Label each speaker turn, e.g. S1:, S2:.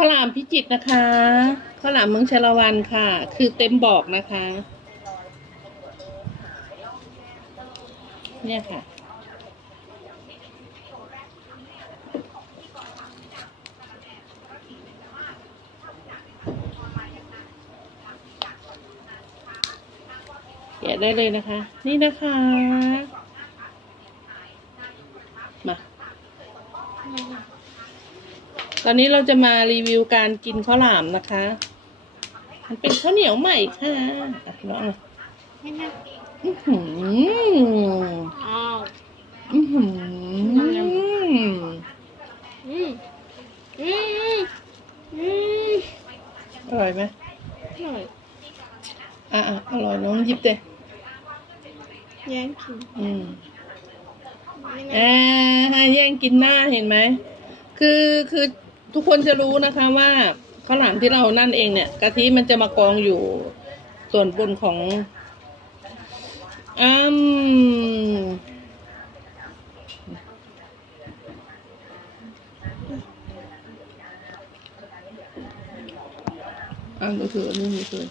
S1: ข้าวหลามพิจิตรนะคะข้าวหลามเมืองชลวันค่ะ คือเต็มบอกนะคะ เนี่ยค่ะ แกะได้เลยนะคะ นี่นะคะ มา อนนี้เราจะมารีวิวการกินข้าวหลามนะคะ มันเป็นข้าวเหนียวใหม่ค่ะอะลองอือหือ
S2: อ้าว
S1: อือหือ
S2: อืมอืมอืม
S1: อร่อยไหม
S2: อร่อย
S1: อะอะอร่อยน้องยิบเลย
S2: แย่งกิน
S1: อืมอ่าแย่งกินหน้าเห็นไหม คือคือ ทุกคนจะรู้นะคะว่าข้าวหลามที่เรานั่นเองเนี่ยกะทิมันจะมากองอยู่ส่วนบนของอืมอ่าดูถืออันนี้ดูถือ